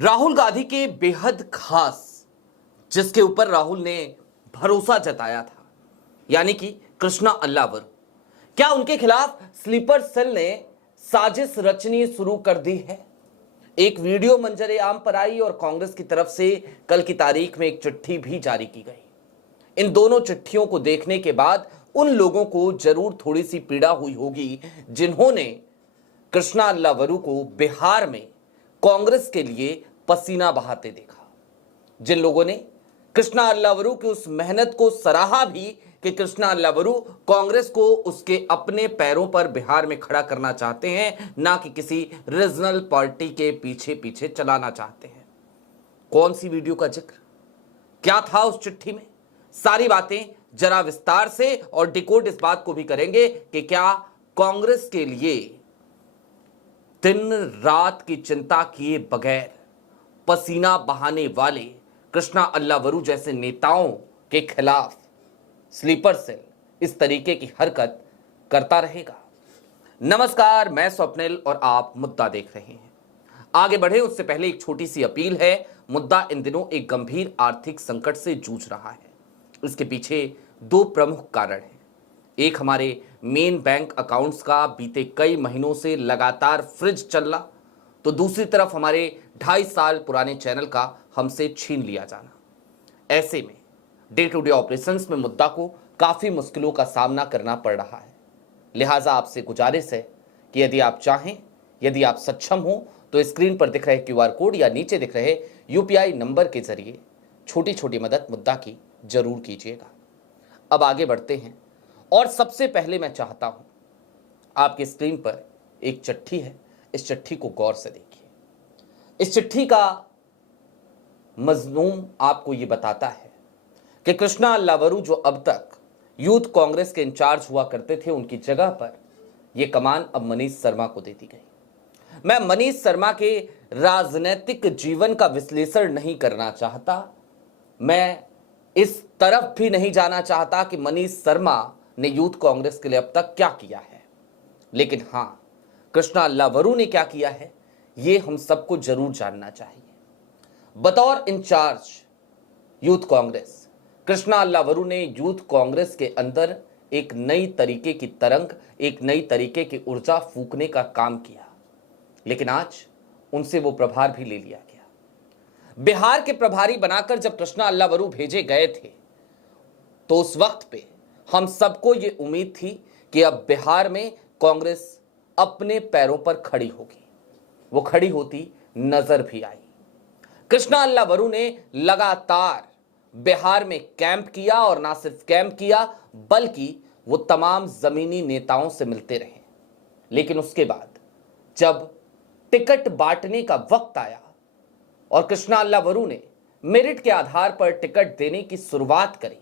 राहुल गांधी के बेहद खास, जिसके ऊपर राहुल ने भरोसा जताया था, यानी कि कृष्णा अल्लावरू, क्या उनके खिलाफ स्लीपर सेल ने साजिश रचनी शुरू कर दी है? एक वीडियो मंजर आम पर आई और कांग्रेस की तरफ से कल की तारीख में एक चिट्ठी भी जारी की गई। इन दोनों चिट्ठियों को देखने के बाद उन लोगों को जरूर थोड़ी सी पीड़ा हुई होगी जिन्होंने कृष्णा अल्लावरू को बिहार में कांग्रेस के लिए पसीना बहाते देखा, जिन लोगों ने कृष्णा अल्लावरू की उस मेहनत को सराहा भी कि कृष्णा अल्लावरू कांग्रेस को उसके अपने पैरों पर बिहार में खड़ा करना चाहते हैं, ना कि किसी रीजनल पार्टी के पीछे पीछे चलाना चाहते हैं। कौन सी वीडियो का जिक्र, क्या था उस चिट्ठी में, सारी बातें जरा विस्तार से और डिकोड इस बात को भी करेंगे कि क्या कांग्रेस के लिए दिन रात की चिंता किए बगैर पसीना बहाने वाले कृष्णा अल्लावरू जैसे नेताओं के खिलाफ स्लीपर सेल इस तरीके की हरकत करता रहेगा। नमस्कार, मैं स्वप्निल और आप मुद्दा देख रहे हैं। आगे बढ़े उससे पहले एक छोटी सी अपील है। मुद्दा इन दिनों एक गंभीर आर्थिक संकट से जूझ रहा है। इसके पीछे दो प्रमुख कारण हैं। एक, हमारे मेन बैंक अकाउंट्स का बीते कई महीनों से लगातार फ्रिज चलना, तो दूसरी तरफ हमारे 2.5 साल पुराने चैनल का हमसे छीन लिया जाना। ऐसे में डे टू डे ऑपरेशंस में मुद्दा को काफी मुश्किलों का सामना करना पड़ रहा है। लिहाजा आपसे गुजारिश है कि यदि आप चाहें, यदि आप सक्षम हो, तो स्क्रीन पर दिख रहे क्यूआर कोड या नीचे दिख रहे यूपीआई नंबर के जरिए छोटी छोटी मदद मुद्दा की जरूर कीजिएगा। अब आगे बढ़ते हैं और सबसे पहले मैं चाहता हूं, आपकी स्क्रीन पर एक चिट्ठी है, इस चिट्ठी को गौर से देखिए। इस चिट्ठी का मजमून आपको यह बताता है कि कृष्णा अल्लावरू जो अब तक यूथ कांग्रेस के इंचार्ज हुआ करते थे, उनकी जगह पर यह कमान अब मनीष शर्मा को दे दी गई। मैं मनीष शर्मा के राजनीतिक जीवन का विश्लेषण नहीं करना चाहता, मैं इस तरफ भी नहीं जाना चाहता कि मनीष शर्मा ने यूथ कांग्रेस के लिए अब तक क्या किया है, लेकिन हां, कृष्णा अल्लावरू ने क्या किया है यह हम सबको जरूर जानना चाहिए। बतौर इंचार्ज यूथ कांग्रेस, कृष्णा अल्लावरू ने यूथ कांग्रेस के अंदर एक नई तरीके की तरंग, एक नई तरीके की ऊर्जा फूंकने का काम किया, लेकिन आज उनसे वो प्रभार भी ले लिया गया। बिहार के प्रभारी बनाकर जब कृष्णा अल्लावरू भेजे गए थे, तो उस वक्त पे हम सबको ये उम्मीद थी कि अब बिहार में कांग्रेस अपने पैरों पर खड़ी होगी। वो खड़ी होती नजर भी आई। कृष्णा अल्लावरू ने लगातार बिहार में कैंप किया और ना सिर्फ कैंप किया, बल्कि वो तमाम जमीनी नेताओं से मिलते रहे। लेकिन उसके बाद जब टिकट बांटने का वक्त आया और कृष्णा अल्लावरू ने मेरिट के आधार पर टिकट देने की शुरुआत करी,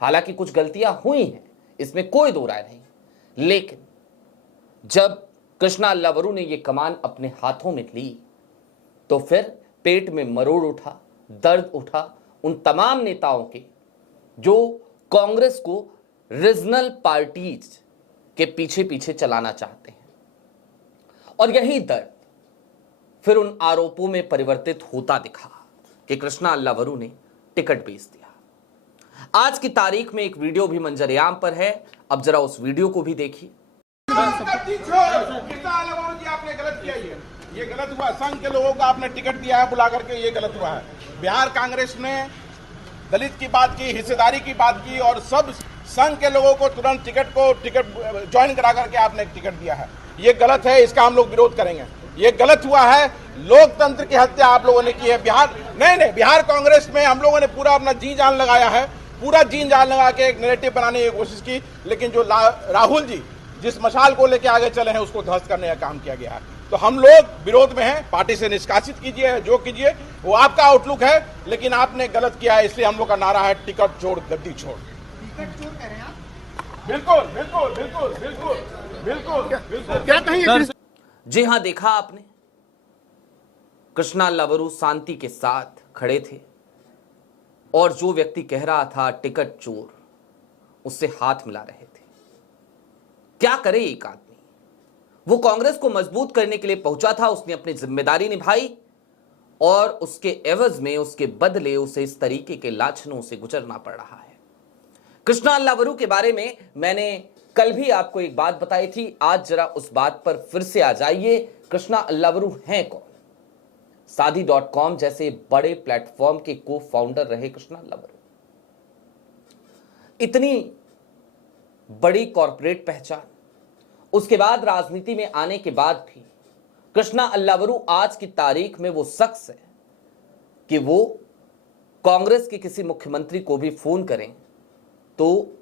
हालांकि कुछ गलतियां हुई हैं, इसमें कोई दो राय नहीं, लेकिन जब कृष्णा अल्लावरू ने यह कमान अपने हाथों में ली, तो फिर पेट में मरोड़ उठा, दर्द उठा उन तमाम नेताओं के जो कांग्रेस को रीजनल पार्टीज के पीछे पीछे चलाना चाहते हैं। और यही दर्द फिर उन आरोपों में परिवर्तित होता दिखा कि कृष्णा अल्लावरू ने टिकट बेच दिया। आज की तारीख में एक वीडियो भी मंजरेआम पर है, अब जरा उस वीडियो को भी देखिए। आपने गलत किया, ये गलत हुआ। संघ के लोगों को आपने टिकट दिया है बुला करके, ये गलत हुआ है। बिहार कांग्रेस ने दलित की बात की, हिस्सेदारी की बात की और सब संघ के लोगों को तुरंत टिकट ज्वाइन करा करके आपने टिकट दिया है। ये गलत है, इसका हम लोग विरोध करेंगे। ये गलत हुआ है, लोकतंत्र की हत्या आप लोगों ने की है। बिहार कांग्रेस में हम लोगों ने पूरा अपना जी जान लगाया है, पूरा जी जान लगा के एक नैरेटिव बनाने की कोशिश की, लेकिन जो राहुल जी जिस मशाल को लेके आगे चले हैं उसको ध्वस्त करने का काम किया गया है। तो हम लोग विरोध में हैं। पार्टी से निष्कासित कीजिए, जो कीजिए वो आपका आउटलुक है, लेकिन आपने गलत किया है, इसलिए हम लोग का नारा है टिकट छोड़ गद्दी छोड़। टिकट छोड़ कह रहे हैं आप? बिल्कुल बिल्कुल बिल्कुल बिल्कुल बिल्कुल बिल्कुल। क्या कहेंगे? जी हां, देखा आपने, कृष्णा अल्लावरू शांति के साथ खड़े थे और जो व्यक्ति कह रहा था टिकट चोर, उससे हाथ मिला रहे थे। क्या करे एक आदमी, वो कांग्रेस को मजबूत करने के लिए पहुंचा था, उसने अपनी जिम्मेदारी निभाई और उसके एवज में, उसके बदले उसे इस तरीके के लाछनों से गुजरना पड़ रहा है। कृष्णा अल्लावरू के बारे में मैंने कल भी आपको एक बात बताई थी, आज जरा उस बात पर फिर से आ जाइए। कृष्णा अल्लावरू हैं कौन? शादी.com जैसे बड़े प्लेटफॉर्म के को फाउंडर रहे कृष्णा अल्लावरू। इतनी बड़ी कॉरपोरेट पहचान, उसके बाद राजनीति में आने के बाद भी कृष्णा अल्लावरू आज की तारीख में वो शख्स है कि वो कांग्रेस के किसी मुख्यमंत्री को भी फोन करें तो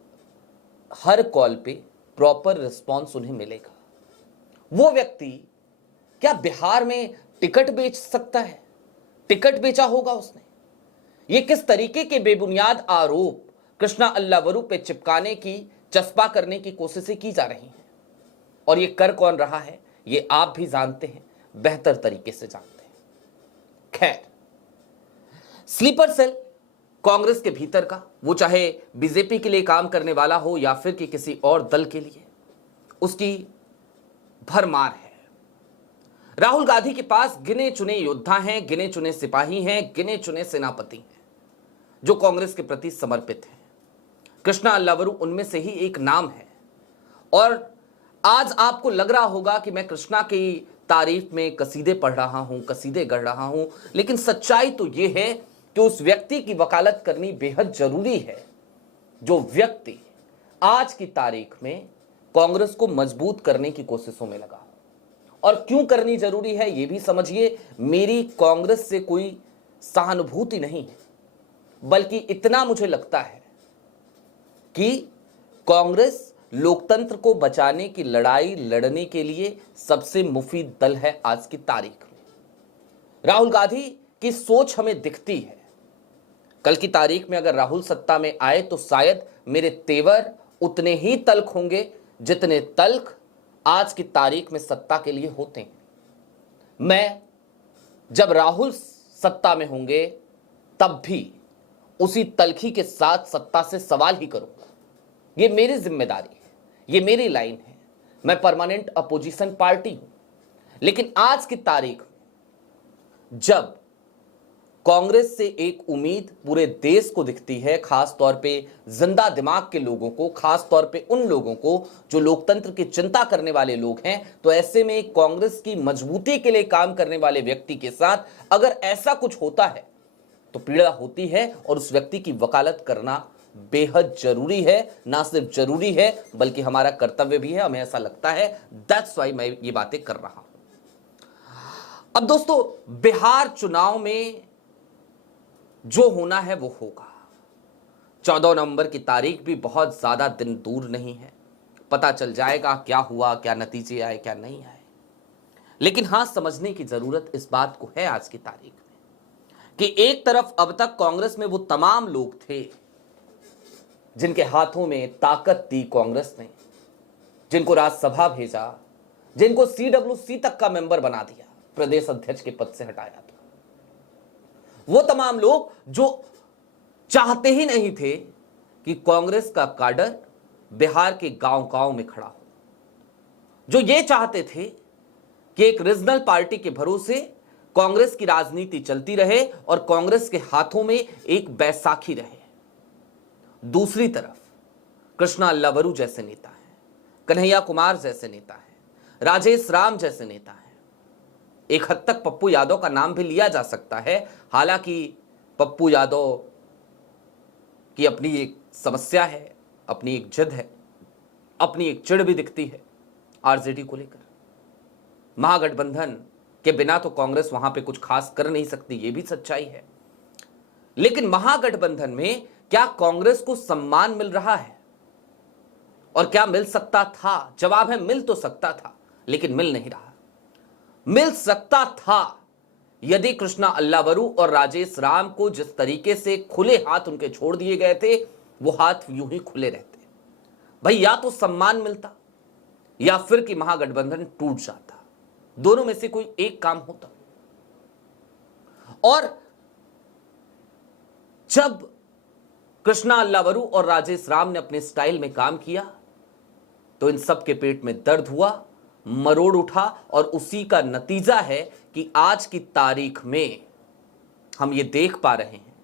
हर कॉल पे प्रॉपर रिस्पांस उन्हें मिलेगा। वो व्यक्ति क्या बिहार में टिकट बेच सकता है? टिकट बेचा होगा उसने? ये किस तरीके के बेबुनियाद आरोप कृष्णा अल्लावरू पे चिपकाने की, चस्पा करने की कोशिशें की जा रही हैं, और ये कर कौन रहा है ये आप भी जानते हैं, बेहतर तरीके से जानते हैं। खैर, स्लीपर सेल कांग्रेस के भीतर का, वो चाहे बीजेपी के लिए काम करने वाला हो या फिर कि किसी और दल के लिए, उसकी भरमार है। राहुल गांधी के पास गिने चुने योद्धा हैं, गिने चुने सिपाही हैं, गिने चुने सेनापति हैं जो कांग्रेस के प्रति समर्पित हैं। कृष्णा अल्लावरू उनमें से ही एक नाम है। और आज आपको लग रहा होगा कि मैं कृष्णा की तारीफ में कसीदे पढ़ रहा हूं, कसीदे गढ़ रहा हूं, लेकिन सच्चाई तो यह है कि उस व्यक्ति की वकालत करनी बेहद जरूरी है जो व्यक्ति आज की तारीख में कांग्रेस को मजबूत करने की कोशिशों में लगा। और क्यों करनी जरूरी है यह भी समझिए। मेरी कांग्रेस से कोई सहानुभूति नहीं है, बल्कि इतना मुझे लगता है कि कांग्रेस लोकतंत्र को बचाने की लड़ाई लड़ने के लिए सबसे मुफीद दल है आज की तारीख में। राहुल गांधी की सोच हमें दिखती है। कल की तारीख में अगर राहुल सत्ता में आए तो शायद मेरे तेवर उतने ही तल्ख होंगे जितने तल्ख आज की तारीख में सत्ता के लिए होते हैं। मैं जब राहुल सत्ता में होंगे तब भी उसी तलखी के साथ सत्ता से सवाल ही करूंगा। ये मेरी जिम्मेदारी है, ये मेरी लाइन है। मैं परमानेंट अपोजिशन पार्टी हूं, लेकिन आज की तारीख में जब कांग्रेस से एक उम्मीद पूरे देश को दिखती है, खास तौर पे जिंदा दिमाग के लोगों को, खास तौर पे उन लोगों को जो लोकतंत्र की चिंता करने वाले लोग हैं, तो ऐसे में कांग्रेस की मजबूती के लिए काम करने वाले व्यक्ति के साथ अगर ऐसा कुछ होता है तो पीड़ा होती है, और उस व्यक्ति की वकालत करना बेहद जरूरी है। ना सिर्फ जरूरी है बल्कि हमारा कर्तव्य भी है, हमें ऐसा लगता है। दैट्स वाई मैं ये बातें कर रहा हूं। अब दोस्तों, बिहार चुनाव में जो होना है वो होगा। 14 नवंबर की तारीख भी बहुत ज्यादा दिन दूर नहीं है, पता चल जाएगा क्या हुआ, क्या नतीजे आए, क्या नहीं आए। लेकिन हां, समझने की जरूरत इस बात को है आज की तारीख में कि एक तरफ अब तक कांग्रेस में वो तमाम लोग थे जिनके हाथों में ताकत दी कांग्रेस ने, जिनको राज्यसभा भेजा, जिनको सीडब्ल्यूसी तक का मेंबर बना दिया, प्रदेश अध्यक्ष के पद से हटाया था। वो तमाम लोग जो चाहते ही नहीं थे कि कांग्रेस का काडर बिहार के गांव-गांव में खड़ा हो, जो ये चाहते थे कि एक रीजनल पार्टी के भरोसे कांग्रेस की राजनीति चलती रहे और कांग्रेस के हाथों में एक बैसाखी रहे। दूसरी तरफ कृष्णा अल्लावरू जैसे नेता हैं, कन्हैया कुमार जैसे नेता हैं, राजेश राम जैसे नेता हैं। एक हद तक पप्पू यादव का नाम भी लिया जा सकता है, हालांकि पप्पू यादव की अपनी एक समस्या है, अपनी एक जिद है, अपनी एक चिढ़ भी दिखती है आरजेडी को लेकर। महागठबंधन के बिना तो कांग्रेस वहां पे कुछ खास कर नहीं सकती, ये भी सच्चाई है। लेकिन महागठबंधन में क्या कांग्रेस को सम्मान मिल रहा है? और क्या मिल सकता था? जवाब है, मिल तो सकता था, लेकिन मिल नहीं रहा। मिल सकता था यदि कृष्णा अल्लावरू और राजेश राम को जिस तरीके से खुले हाथ उनके छोड़ दिए गए थे, वो हाथ यूं ही खुले रहते। भाई, या तो सम्मान मिलता या फिर कि महागठबंधन टूट जाता। दोनों में से कोई एक काम होता। और जब कृष्णा अल्लावरू और राजेश राम ने अपने स्टाइल में काम किया तो इन सब के पेट में दर्द हुआ, मरोड़ उठा, और उसी का नतीजा है कि आज की तारीख में हम ये देख पा रहे हैं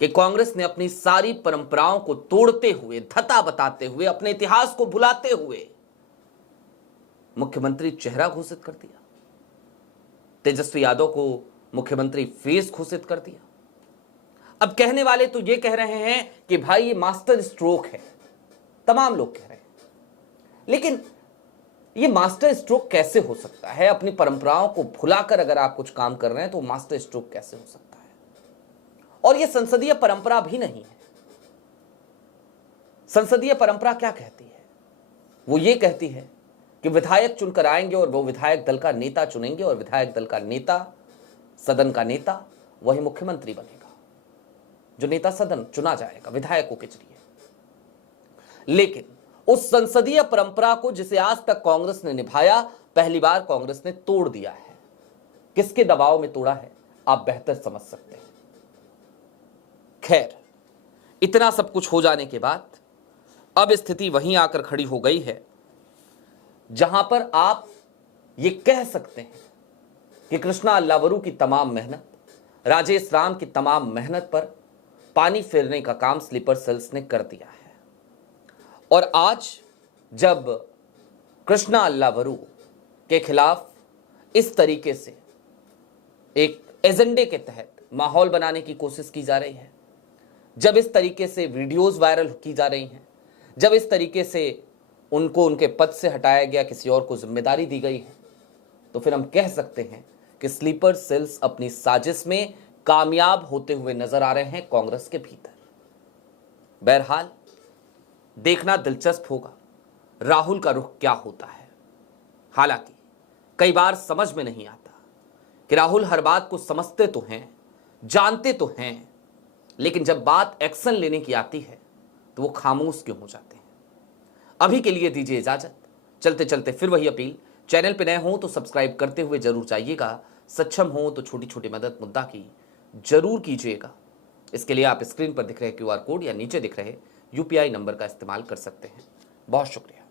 कि कांग्रेस ने अपनी सारी परंपराओं को तोड़ते हुए, धता बताते हुए, अपने इतिहास को भुलाते हुए मुख्यमंत्री चेहरा घोषित कर दिया, तेजस्वी यादव को मुख्यमंत्री फेस घोषित कर दिया। अब कहने वाले तो ये कह रहे हैं कि भाई ये मास्टर स्ट्रोक है, तमाम लोग कह रहे हैं, लेकिन ये मास्टर स्ट्रोक कैसे हो सकता है? अपनी परंपराओं को भुलाकर अगर आप कुछ काम कर रहे हैं तो मास्टर स्ट्रोक कैसे हो सकता है? और ये संसदीय परंपरा भी नहीं है। संसदीय परंपरा क्या कहती है? वो ये कहती है कि विधायक चुनकर आएंगे और वो विधायक दल का नेता चुनेंगे, और विधायक दल का नेता, सदन का नेता, वही मुख्यमंत्री बनेगा, जो नेता सदन चुना जाएगा विधायकों के जरिए। लेकिन उस संसदीय परंपरा को जिसे आज तक कांग्रेस ने निभाया, पहली बार कांग्रेस ने तोड़ दिया है। किसके दबाव में तोड़ा है आप बेहतर समझ सकते हैं। खैर, इतना सब कुछ हो जाने के बाद अब स्थिति वहीं आकर खड़ी हो गई है जहां पर आप ये कह सकते हैं कि कृष्णा अल्लावरू की तमाम मेहनत, राजेश राम की तमाम मेहनत पर पानी फेरने का काम स्लीपर सेल्स ने कर दिया है। और आज जब कृष्णा अल्लावरू के खिलाफ इस तरीके से एक एजेंडे के तहत माहौल बनाने की कोशिश की जा रही है, जब इस तरीके से वीडियोस वायरल की जा रही हैं, जब इस तरीके से उनको उनके पद से हटाया गया, किसी और को जिम्मेदारी दी गई है, तो फिर हम कह सकते हैं कि स्लीपर सेल्स अपनी साजिश में कामयाब होते हुए नजर आ रहे हैं कांग्रेस के भीतर। बहरहाल देखना दिलचस्प होगा राहुल का रुख क्या होता है। हालांकि कई बार समझ में नहीं आता कि राहुल हर बात को समझते तो हैं, जानते तो हैं, लेकिन जब बात एक्शन लेने की आती है तो वो खामोश क्यों हो जाते हैं। अभी के लिए दीजिए इजाजत। चलते चलते फिर वही अपील, चैनल पे नए हो तो सब्सक्राइब करते हुए जरूर जाइएगा, सक्षम हो तो छोटी छोटी मदद मुद्दा की जरूर कीजिएगा। इसके लिए आप स्क्रीन पर दिख रहे QR कोड या नीचे दिख रहे UPI नंबर का इस्तेमाल कर सकते हैं। बहुत शुक्रिया।